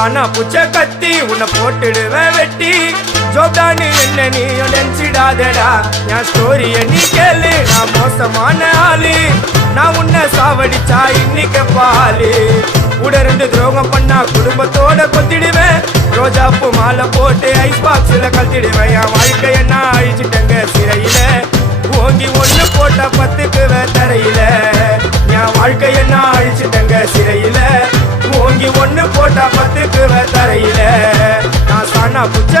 சானா புச்ச கத்தி உன்னை போட்டுடுவேன் வெட்டி ஜோப்டானு என்ன நீ நினைச்சிடாதடா என் ஸ்டோரிய நீ கேளு நான் மோசமான ஆளு நான் உன்னை சாவடிச்சா இன்னைக்கு பாலு கூட 2 துரோகம் பண்ணா குடும்பத்தோட கொத்திடுவேன் ரோஜாப்பூ மாலை போட்டு ஐஸ் பாக்ஸ்ல கழட்டிடுவேன் என் வாழ்க்கைய நான் அழிச்சிட்டேங்க சிறையில ஓங்கி 1 போட்டா 10க்கு தரையில என் வாழ்க்கைய நான் அழிச்சிட்டேங்க சிறையில ஓங்கி 1 போட்டா 10க்கு தரையில நான் சானா புச்ச